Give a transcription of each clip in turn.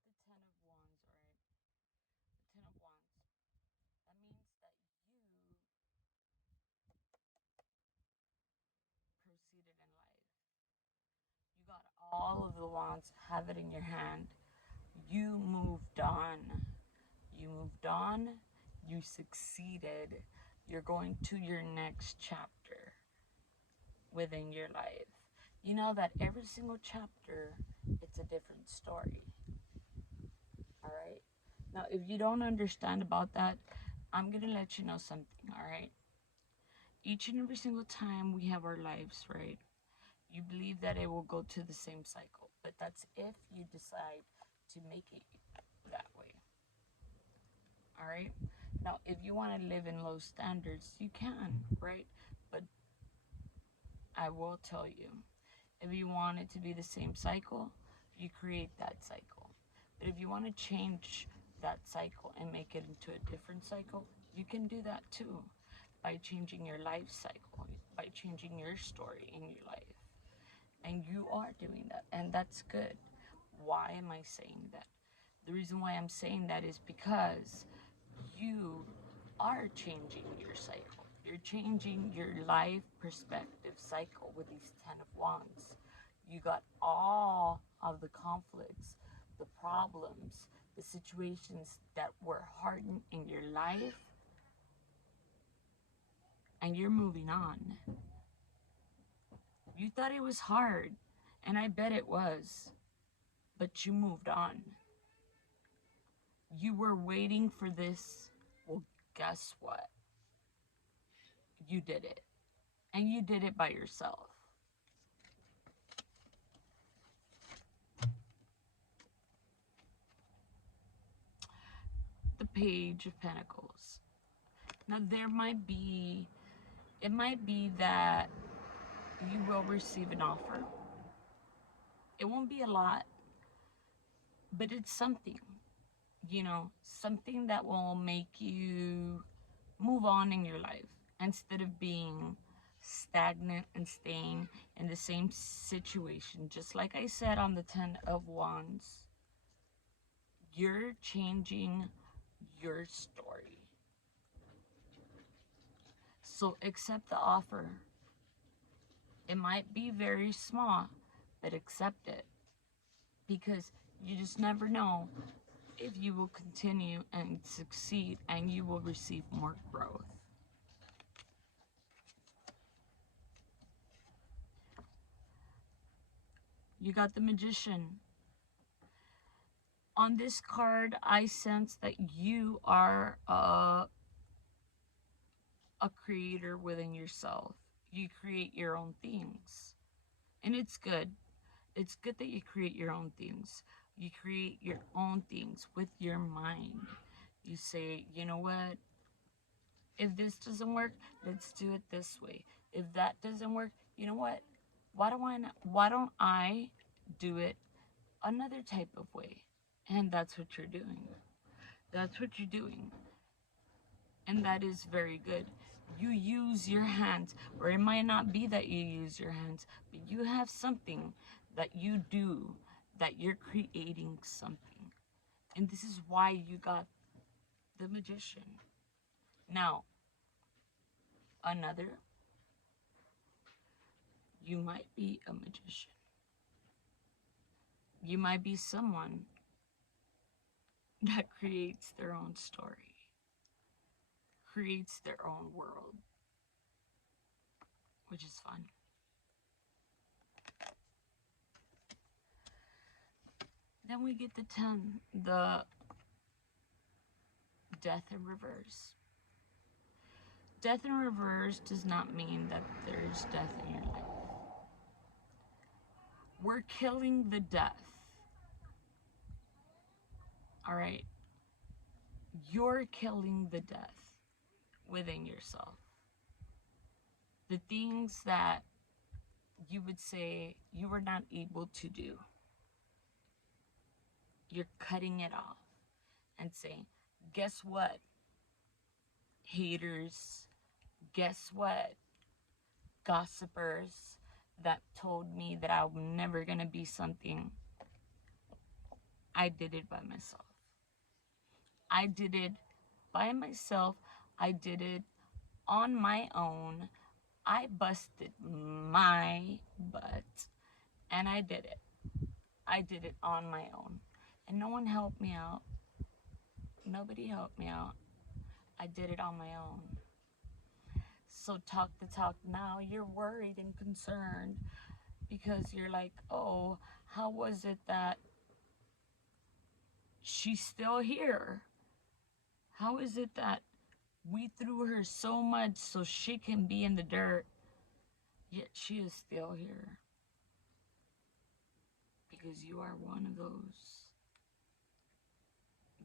got the Ten of Wands, right? The Ten of Wands. That means that you proceeded in life. You got all of the wands, have it in your hand. You moved on. You moved on. You succeeded. You're going to your next chapter within your life. You know that every single chapter, it's a different story. All right. Now, if you don't understand about that, I'm going to let you know something. All right. Each and every single time we have our lives, right? You believe that it will go to the same cycle, but that's if you decide to make it that way. All right. Now, if you want to live in low standards, you can, right? But I will tell you, if you want it to be the same cycle, you create that cycle. But if you want to change that cycle and make it into a different cycle, you can do that too by changing your life cycle, by changing your story in your life. And you are doing that, and that's good. Why am I saying that? The reason why I'm saying that is because you are changing your cycle. You're changing your life perspective cycle with these Ten of Wands. You got all of the conflicts, the problems, the situations that were hardened in your life, and you're moving on. You thought it was hard, and I bet it was, but you moved on. You were waiting for this. Well, guess what? You did it. And you did it by yourself. The Page of Pentacles. Now, it might be that you will receive an offer. It won't be a lot, but it's something, something that will make you move on in your life instead of being stagnant and staying in the same situation. Just like I said on the Ten of Wands, you're changing your story. So accept the offer. It might be very small, but accept it, because you just never know if you will continue and succeed, and you will receive more growth. You got the Magician. On this card, I sense that you are a creator within yourself. You create your own things. And it's good. It's good that you create your own things. You create your own things with your mind. You say, you know what? If this doesn't work, let's do it this way. If that doesn't work, you know what? Why don't I do it another type of way? And that's what you're doing. That's what you're doing. And that is very good. You use your hands, or it might not be that you use your hands, but you have something that you do, that you're creating something. And this is why you got the Magician. Now, another, you might be a magician. You might be someone that creates their own story, creates their own world, which is fun. Then we get the 10, the Death in reverse. Death in reverse does not mean that there's death in your life. We're killing the death. All right? You're killing the death within yourself. The things that you would say you were not able to do, you're cutting it off and saying, guess what, haters? Guess what, gossipers that told me that I'm never gonna be something? I did it by myself. I did it by myself. I did it on my own. I busted my butt and I did it. I did it on my own. And no one helped me out. Nobody helped me out. I did it on my own. So talk the talk now. You're worried and concerned because you're like, oh, how was it that she's still here? How is it that we threw her so much so she can be in the dirt, yet she is still here? Because you are one of those.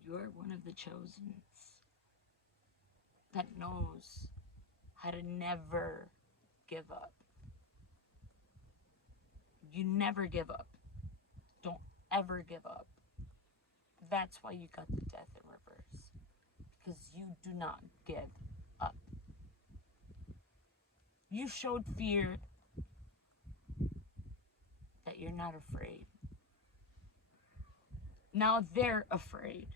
You are one of the chosens that knows how to never give up. You never give up. Don't ever give up. That's why you got the death in reverse. Because you do not give up. You showed fear that you're not afraid. Now they're afraid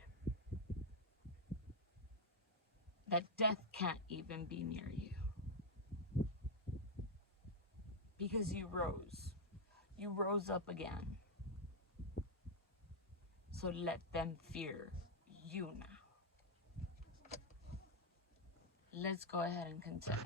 that death can't even be near you. Because you rose. You rose up again. So let them fear you now. Let's go ahead and continue.